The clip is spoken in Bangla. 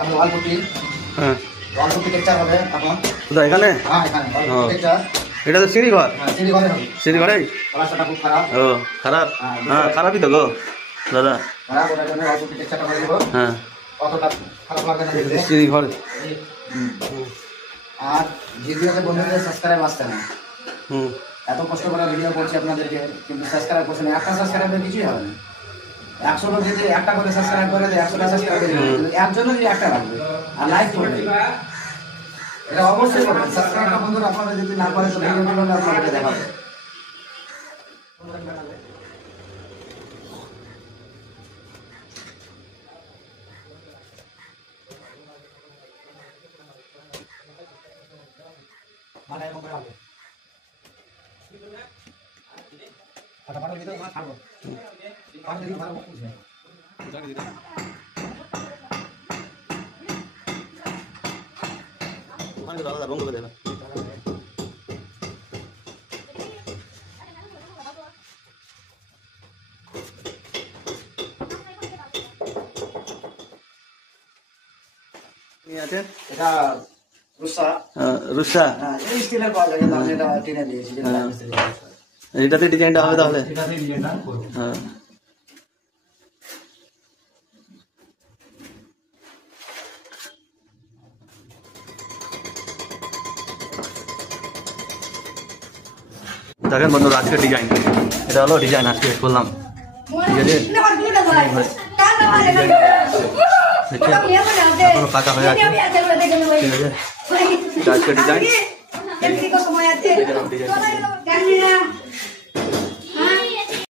তারপরে ওয়ালপুটি। হ্যাঁ ওয়ালপুটি টেক্সচার হবে এখন। কোথায় এখানে? হ্যাঁ এখানে ওয়ালপুটি টেক্সচার। এটা তো সিঁড়ি ঘর। হ্যাঁ সিঁড়ি ঘরে হবে। সিঁড়ি ঘরেই? রাস্তাটা খুব খারাপ। ও খারাপ? হ্যাঁ খারাপই তো গো দাদা। খারাপ, ওটার জন্য ওয়ালপুটি টেক্সচারটা করে দেবো। হ্যাঁ অতটা খারাপ লাগবে না দেখতে। সিঁড়ি ঘর। আর ভিডিওতে বন্ধুদের সাবস্ক্রাইব আসছে না। হুম এত কষ্ট করে ভিডিও করছি আপনাদেরকে, কিন্তু সাবস্ক্রাইব করছে না। একটা সাবস্ক্রাইবের কিছুই হবে না। 100 লোক যদি একটা করে সাবস্ক্রাইব করে দেয়, 100টা সাবস্ক্রাইব করে দেবে, একজন যদি একটা রাখবে আর লাইক করবে, এটা অবশ্যই করবেন। সাবস্ক্রাইবটা বন্ধুরা আপনারা যদি না করেন তো ভিডিওগুলো আপনাদেরকে দেখাবো। মানে এরকম করে হবে। আচ্ছা পাটার ভিতরে মাছ ছাড়বো। পাটার ভিতরে ভালো বুঝবে। ওখানে দাদা বন্ধ করে দেবে। এটা রুসা। রুষা? হ্যাঁ এই স্টিলের পাওয়া যায়, আমি এটা টিনে দিয়েছি। এটাতে ডিজাইনটা হবে তাহলে? এটাতে ডিজাইনটা করব। হ্যাঁ দেখেন বন্ধুরা আজকের ডিজাইন, এটা হলো ডিজাইন আজকে করলাম। ঠিক আছে এখনো পাকা হয়ে আছে। ঠিক আছে আজকের ডিজাইন।